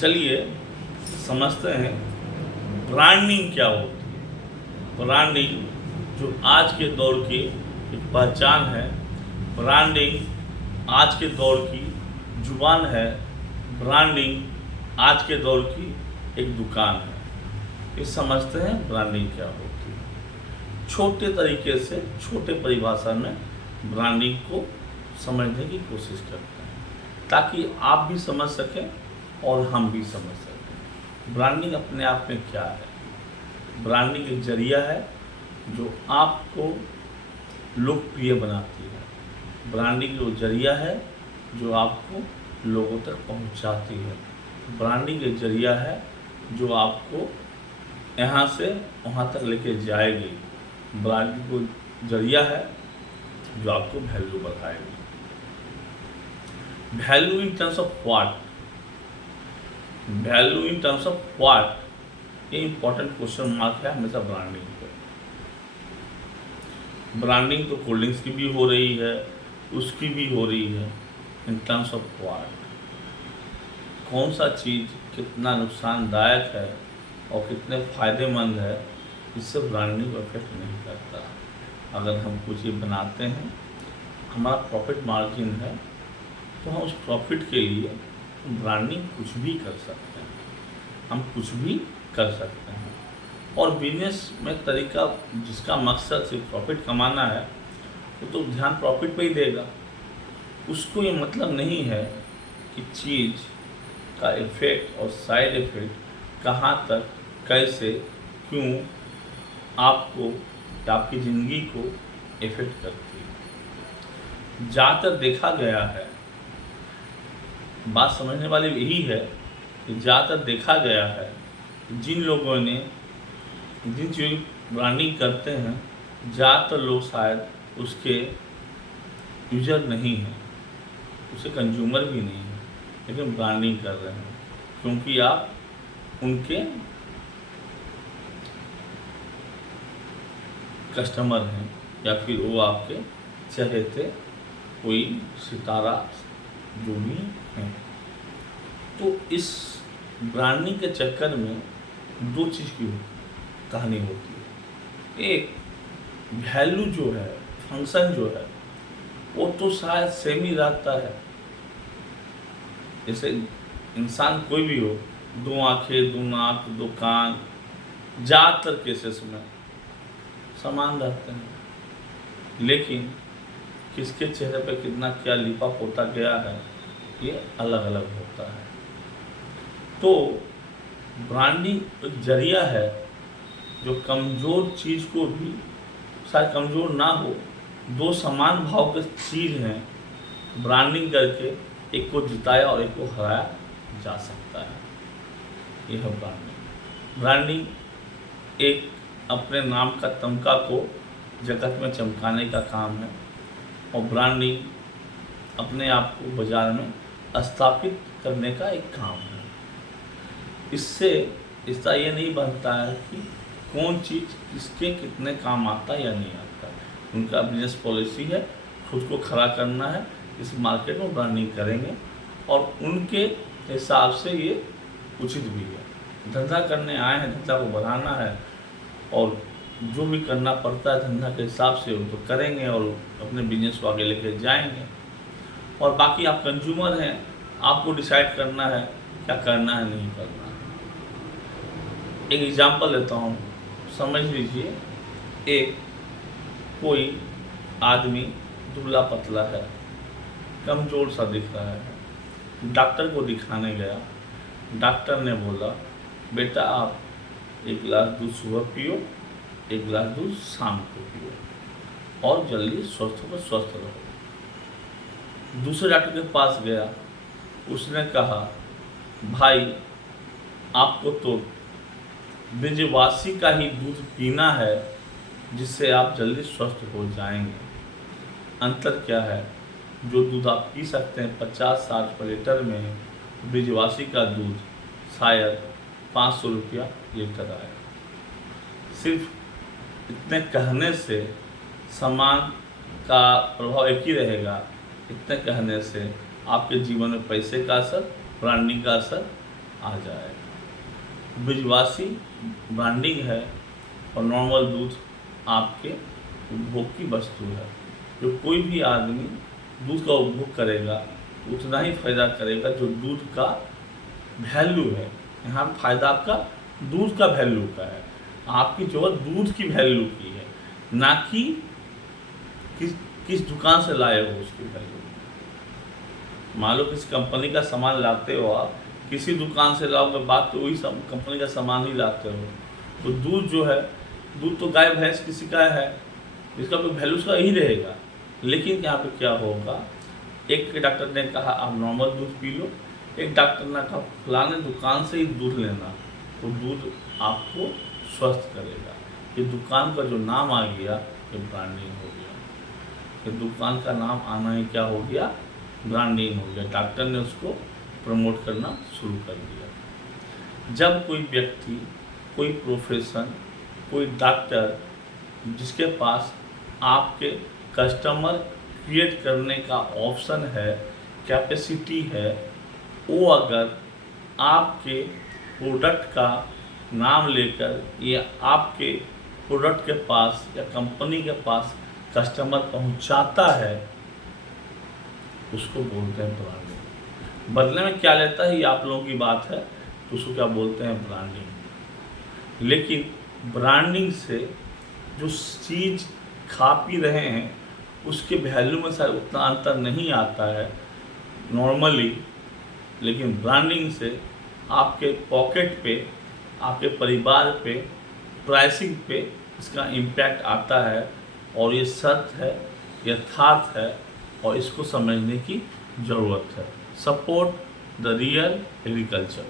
चलिए समझते हैं ब्रांडिंग क्या होती है। ब्रांडिंग जो आज के दौर की एक पहचान है, ब्रांडिंग आज के दौर की जुबान है, ब्रांडिंग आज के दौर की एक दुकान है। ये समझते हैं ब्रांडिंग क्या होती है। छोटे तरीके से, छोटे परिभाषा में ब्रांडिंग को समझने की कोशिश करते हैं ताकि आप भी समझ सकें और हम भी समझ सकें। ब्रांडिंग अपने आप में क्या है? ब्रांडिंग एक जरिया है जो आपको लोकप्रिय बनाती है। ब्रांडिंग वो जरिया है जो आपको लोगों तक पहुंचाती है। ब्रांडिंग एक जरिया है जो आपको यहाँ से वहाँ तक लेके जाएगी। ब्रांडिंग वो जरिया है जो आपको वैल्यू बढ़ाएगी। Value in terms of what? Value in terms of what, ये इंपॉर्टेंट क्वेश्चन मार्क है हमेशा ब्रांडिंग पे। ब्रांडिंग तो कोल्ड ड्रिंक्स की भी हो रही है, उसकी भी हो रही है। इन टर्म्स ऑफ व्हाट, कौन सा चीज़ कितना नुकसानदायक है और कितने फ़ायदेमंद है, इससे ब्रांडिंग को इफेक्ट नहीं करता। अगर हम कुछ ये बनाते हैं, हमारा प्रॉफिट मार्जिन है, तो हम उस प्रॉफिट के लिए ब्रांडिंग कुछ भी कर सकते हैं। हम कुछ भी कर सकते हैं। और बिजनेस में तरीका जिसका मकसद सिर्फ प्रॉफिट कमाना है, वो तो ध्यान प्रॉफिट पे ही देगा। उसको ये मतलब नहीं है कि चीज़ का इफ़ेक्ट और साइड इफ़ेक्ट कहाँ तक, कैसे, क्यों आपको या आपकी ज़िंदगी को इफ़ेक्ट करती है। ज़्यादातर देखा गया है, बात समझने वाली यही है कि ज़्यादातर देखा गया है जिन लोगों ने जिन चीज़ों की ब्रांडिंग करते हैं, ज़्यादातर लोग शायद उसके यूजर नहीं हैं, उसके कंज्यूमर भी नहीं हैं, लेकिन ब्रांडिंग कर रहे हैं क्योंकि आप उनके कस्टमर हैं या फिर वो आपके चहेते कोई सितारा जो भी हैं। तो इस ब्रांडिंग के चक्कर में दो चीज़ की कहानी होती है। एक, वैल्यू जो है, फंक्शन जो है, वो तो शायद सेम ही रहता है। जैसे इंसान कोई भी हो, दो आंखें, दो नाक, दो कान, ज़्यादातर केसेस में समान रहते हैं, लेकिन किसके चेहरे पे कितना क्या लिपा पोता गया है, ये अलग अलग होता है। तो ब्रांडिंग एक जरिया है जो कमज़ोर चीज़ को भी, शायद कमज़ोर ना हो, दो समान भाव के चीज़ हैं, ब्रांडिंग करके एक को जिताया और एक को हराया जा सकता है। यह है ब्रांडिंग। ब्रांडिंग एक अपने नाम का तमका को जगत में चमकाने का काम है, और ब्रांडिंग अपने आप को बाजार में स्थापित करने का एक काम है। इससे इसका ये नहीं बनता है कि कौन चीज़ किसके कितने काम आता है या नहीं आता। उनका बिजनेस पॉलिसी है, खुद को खड़ा करना है, इस मार्केट में ब्रांडिंग करेंगे और उनके हिसाब से ये उचित भी है। धंधा करने आए हैं, धंधा को बढ़ाना है, और जो भी करना पड़ता है धंधा के हिसाब से वो तो करेंगे और अपने बिजनेस को आगे लेके जाएंगे। और बाकी आप कंज्यूमर हैं, आपको डिसाइड करना है क्या करना है, नहीं करना है। एक एग्जांपल लेता हूँ, समझ लीजिए। एक कोई आदमी दुबला पतला है, कमज़ोर सा दिख रहा है, डॉक्टर को दिखाने गया। डॉक्टर ने बोला, बेटा आप एक गिलास दूध सुबह पियो, एक गिलास दूध शाम को पियो और जल्दी स्वस्थ रहो। दूसरे डॉक्टर के पास गया, उसने कहा, भाई आपको तो ब्रिजवासी का ही दूध पीना है जिससे आप जल्दी स्वस्थ हो जाएंगे। अंतर क्या है? जो दूध आप पी सकते हैं 50-60 रुपये लीटर में, ब्रिजवासी का दूध शायद 500 रुपया लीटर आए। सिर्फ इतने कहने से सामान का प्रभाव एक ही रहेगा। इतने कहने से आपके जीवन में पैसे का असर, ब्रांडिंग का असर आ जाएगा। ब्रिजवासी ब्रांडिंग है और नॉर्मल दूध आपके उपभोग की वस्तु है। जो कोई भी आदमी दूध का उपभोग करेगा उतना ही फायदा करेगा जो दूध का वैल्यू है। यहाँ पर फायदा आपका दूध का वैल्यू का है, आपकी जरूरत दूध की वैल्यू की है, ना कि किस दुकान से लाए हो उसकी वैल्यू। मान लो किसी कंपनी का सामान लाते हो आप, किसी दुकान से लाओगे बात तो वही कंपनी का सामान ही लाते हो। तो दूध जो है, दूध तो गाय भैंस किसी का है, इसका तो वैल्यू उसका ही रहेगा। लेकिन यहाँ पे क्या होगा, एक डॉक्टर ने कहा आप नॉर्मल दूध पी लो, एक डॉक्टर ने कहा फलाने दुकान से ही दूध लेना, तो दूध आपको स्वस्थ करेगा। ये दुकान का जो नाम आ गया ये ब्रांडिंग हो गया। ये दुकान का नाम आना ही क्या हो गया, ब्रांडिंग हो गया। डॉक्टर ने उसको प्रमोट करना शुरू कर दिया। जब कोई व्यक्ति, कोई प्रोफेशन, कोई डॉक्टर जिसके पास आपके कस्टमर क्रिएट करने का ऑप्शन है, कैपेसिटी है, वो अगर आपके प्रोडक्ट का नाम लेकर या आपके प्रोडक्ट के पास या कंपनी के पास कस्टमर पहुंचाता है, उसको बोलते हैं ब्रांडिंग। बदले में क्या लेता है ये आप लोगों की बात है, तो उसको क्या बोलते हैं, ब्रांडिंग। लेकिन ब्रांडिंग से जो चीज़ खा पी रहे हैं उसके वैल्यू में शायद उतना अंतर नहीं आता है नॉर्मली, लेकिन ब्रांडिंग से आपके पॉकेट पे, आपके परिवार पे, प्राइसिंग पे इसका इम्पैक्ट आता है। और ये सत्य है, यथार्थ है और इसको समझने की ज़रूरत है। Support the real agriculture.